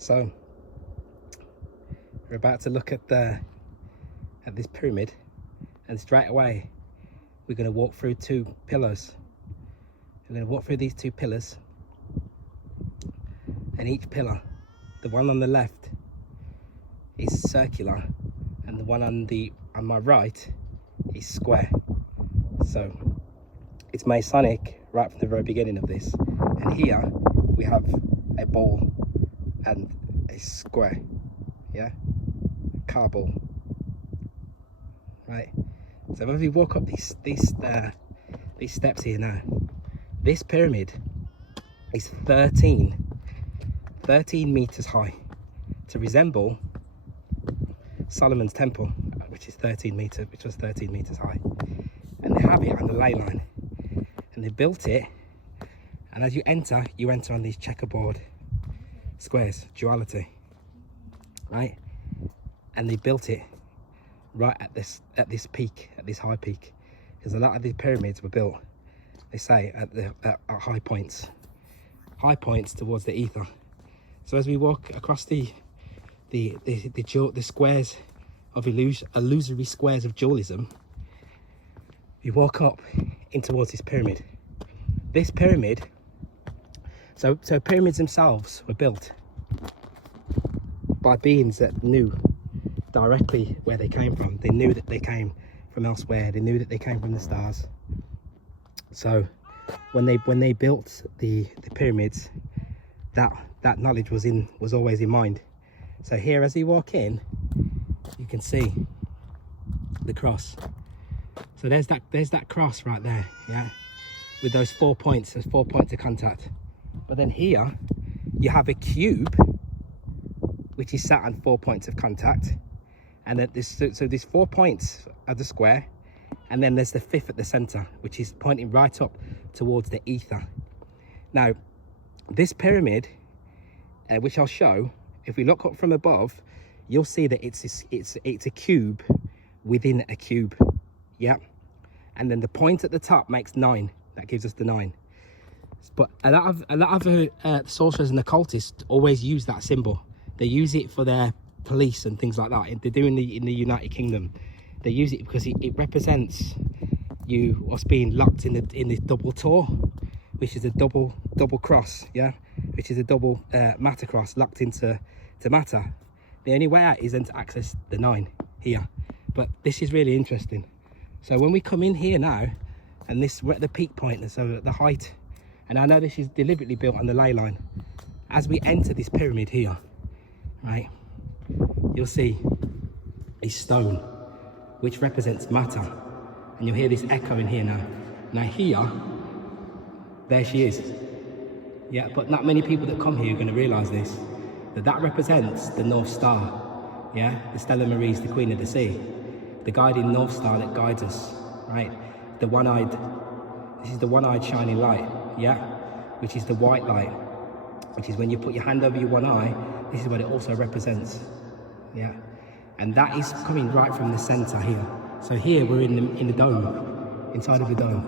So we're about to look at this pyramid, and straight away we're going to walk through two pillars. We're going to walk through these two pillars, and each pillar, the one on the left is circular and the one on my right is square. So it's Masonic right from the very beginning of this. And here we have a ball and a square, yeah, car ball, right? So as we walk up these steps here now, this pyramid is 13 meters high, to resemble Solomon's temple, which was 13 meters high. And they have it on the ley line, and they built it, and as you enter on these checkerboard squares, duality, right? And they built it right at this peak, at this high peak, because a lot of these pyramids were built, they say, at high points towards the ether. So as we walk across the squares of illusory squares of dualism, we walk up in towards this pyramid. This pyramid, so pyramids themselves were built by beings that knew directly where they came from. They knew that they came from elsewhere. They knew that they came from the stars. So when they built the pyramids, that knowledge was always in mind. So here, as you walk in, you can see the cross. So there's that cross right there, yeah, with those 4 points. There's 4 points of contact. But then here you have a cube which is sat on 4 points of contact, and then there's 4 points of the square, and then there's the fifth at the center, which is pointing right up towards the ether. Now this pyramid, which I'll show, if we look up from above, you'll see that it's a cube within a cube, yeah. And then the point at the top makes 9. That gives us the 9. But a lot of sorcerers and occultists always use that symbol. They use it for their police and things like that. They do in the United Kingdom. They use it because it represents us being locked in the double Tor, which is a double cross, yeah, which is a double matter cross locked into matter. The only way out is then to access the 9 here. But this is really interesting. So when we come in here now, and we're at the peak point, and so at the height, and I know this is deliberately built on the ley line. As we enter this pyramid here, right, you'll see a stone which represents matter, and you'll hear this echo in here now. Now here, there she is. Yeah, but not many people that come here are going to realise this, that represents the North Star, yeah, the Stella Maris, the Queen of the Sea, the guiding North Star that guides us, right? This is the one-eyed shining light, yeah, which is the white light, which is when you put your hand over your one eye. This is what it also represents, yeah. And that is coming right from the center here. So here we're in the dome, inside of the dome,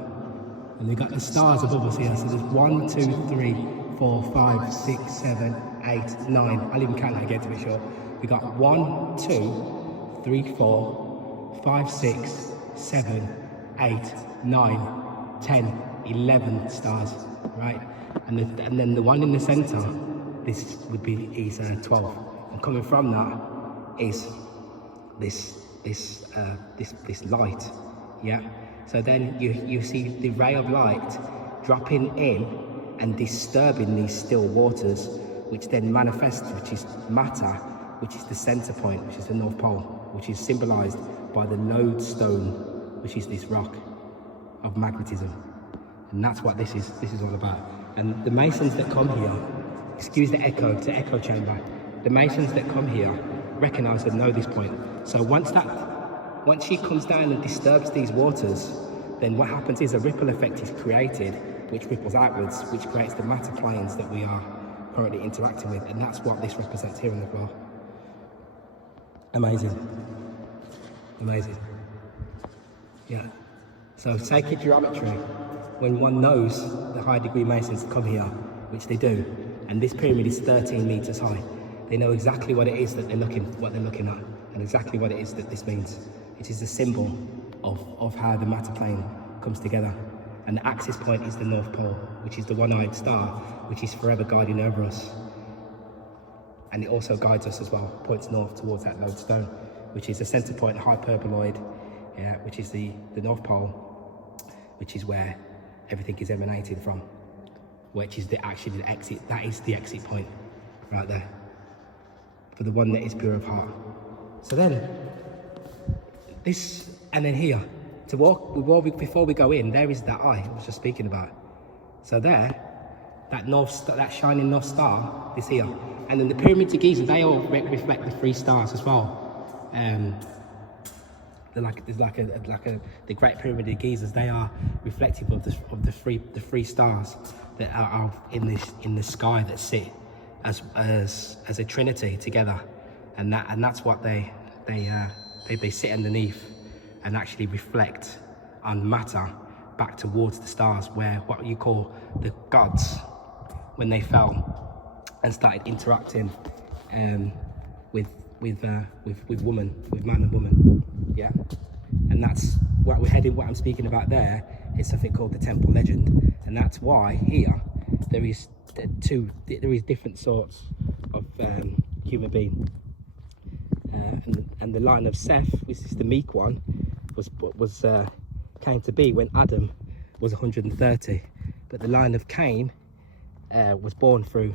and we've got the stars above us here. So there's 1, 2, 3, 4, 5, 6, 7, 8, 9. I'll even count that again to be sure. We got 1, 2, 3, 4, 5, 6, 7, 8, 9, 10, 11 stars, right? And then the one in the center, this would be 12. And coming from that is this light, yeah. So then you see the ray of light dropping in and disturbing these still waters, which then manifests, which is matter, which is the center point, which is the North Pole, which is symbolized by the lodestone, which is this rock of magnetism. And that's what this is all about. And the Masons that come here, excuse the echo, it's the echo chamber. The Masons that come here recognize and know this point. So once she comes down and disturbs these waters, then what happens is a ripple effect is created, which ripples outwards, which creates the matter planes that we are currently interacting with. And that's what this represents here on the floor. Amazing. Amazing. Yeah. So sacred geometry, when one knows the high degree Masons come here, which they do, and this pyramid is 13 meters high. They know exactly what it is that they're looking at, and exactly what it is that this means. It is a symbol of how the matter plane comes together. And the axis point is the North Pole, which is the one-eyed star, which is forever guiding over us. And it also guides us as well, points north towards that lodestone, which is the center point, hyperboloid, yeah, which is the North Pole, which is where everything is emanated from, which is actually the exit. That is the exit point right there for the one that is pure of heart. So then this, and then here to walk before we go in, there is that eye I was just speaking about. So there, that shining North Star is here, and then the pyramids of Giza, they all reflect the three stars as well. The Great Pyramid of Giza, they are reflective of the three stars that are in the sky that sit as a trinity together, and that's what they sit underneath and actually reflect on matter back towards the stars, where what you call the gods, when they fell and started interacting with woman, with man and woman, yeah. And that's what I'm speaking about there is something called the temple legend, and that's why here there is different sorts of human being, and the line of Seth, which is the meek one, was came to be when Adam was 130, but the line of Cain was born through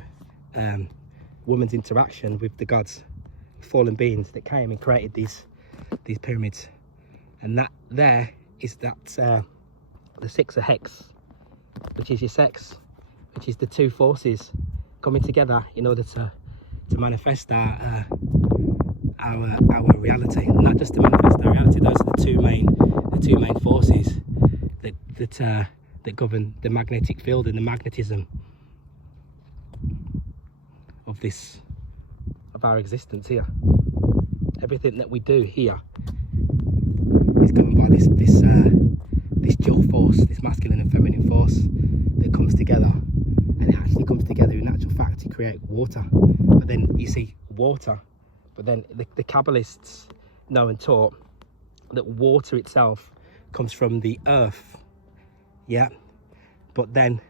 woman's interaction with the gods, fallen beings that came and created these pyramids. And that there is the six of hex, which is your sex, which is the two forces coming together in order to manifest our reality. And not just to manifest our reality, those are the two main forces that govern the magnetic field and the magnetism of our existence here. Everything that we do here is governed by this dual force, this masculine and feminine force that comes together, and it actually comes together in actual fact to create water. But then you see water, but then the Kabbalists know and taught that water itself comes from the earth, yeah, but then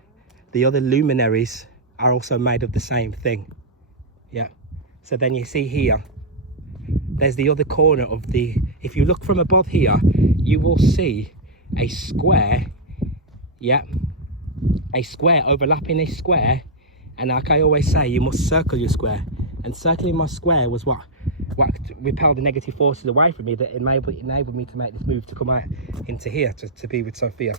the other luminaries are also made of the same thing, yeah. So then you see here, there's the other corner of if you look from above here, you will see a square, yeah, a square overlapping a square, and like I always say, you must circle your square, and circling my square was what repelled the negative forces away from me, that enabled me to make this move to come out into here to be with Sophia,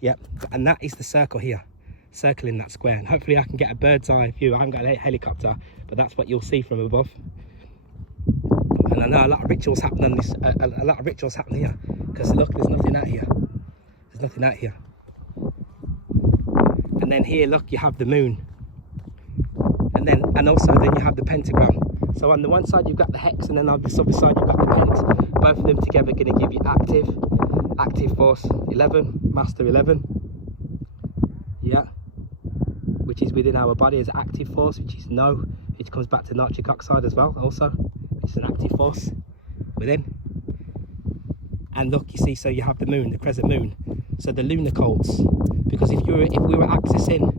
yeah. And that is the circle here, circling that square, and hopefully I can get a bird's eye view. I haven't got a helicopter, but that's what you'll see from above. And I know a lot of rituals happen on this, a lot of rituals happen here, because look, there's nothing out here. There's nothing out here. And then here, look, you have the moon. And also then you have the pentagram. So on the one side you've got the hex, and then on this other side you've got the pent. Both of them together are going to give you active force 11, master 11. Yeah. Which is within our body as active force, which is no, which comes back to nitric oxide as well, also. It's an active force within. And look, you see, so you have the moon, the crescent moon, so the lunar cults, because if we were accessing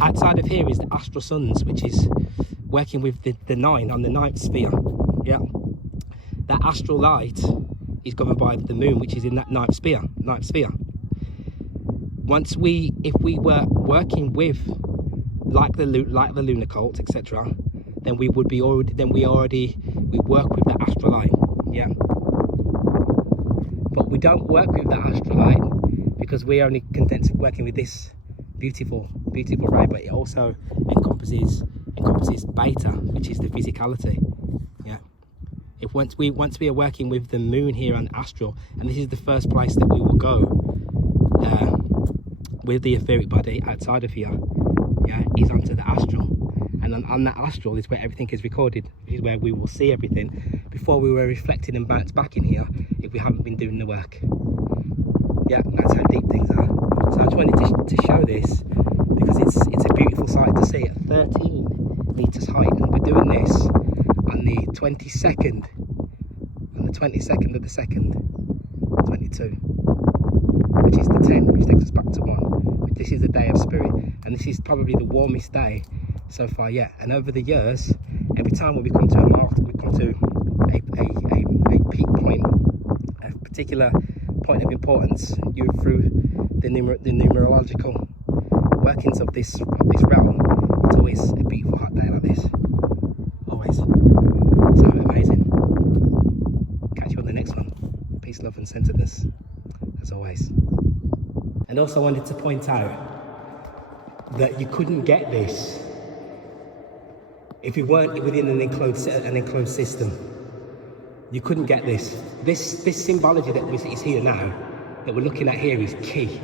outside of here is the astral suns, which is working with the nine on the ninth sphere, yeah. That astral light is governed by the moon, which is in that ninth sphere. If we were working with like the lunar cult, etc., then we work with the astral light, yeah. But we don't work with the astral light because we're only content working with this beautiful ray, but it also encompasses beta, which is the physicality, yeah. If once we are working with the moon here and astral, and this is the first place that we will go with the etheric body outside of here, yeah, is onto the astral. And on that astral is where everything is recorded, which is where we will see everything before we were reflected and bounced back in here if we haven't been doing the work. Yeah, that's how deep things are. So I just wanted to show this because it's a beautiful sight to see at 13 meters height, and we're doing this 22nd, on the 22nd of the 2nd, 22, which is the 10, which takes us back to 1. This is the day of spirit, and this is probably the warmest day so far yet. And over the years, every time when we come to a mark, we come to a peak point, a particular point of importance, through the numerological workings of this realm, it's always a beautiful hot day like this. Always. So amazing. Catch you on the next one. Peace, love and centeredness, as always. And also wanted to point out that you couldn't get this if you weren't within an enclosed system. You couldn't get this. This symbology that is here now, that we're looking at here, is key.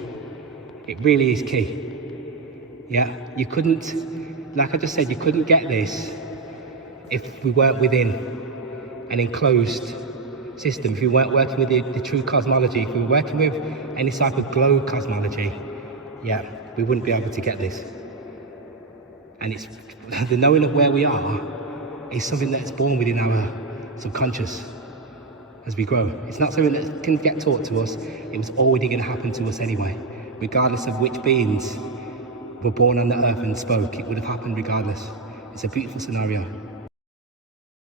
It really is key. Yeah, you couldn't, like I just said, you couldn't get this if we weren't within an enclosed system, if we weren't working with the true cosmology, if we were working with any type of globe cosmology, yeah, we wouldn't be able to get this. And it's the knowing of where we are is something that's born within our subconscious as we grow. It's not something that can get taught to us. It was already going to happen to us anyway, regardless of which beings were born on the earth and spoke. It would have happened regardless. It's a beautiful scenario.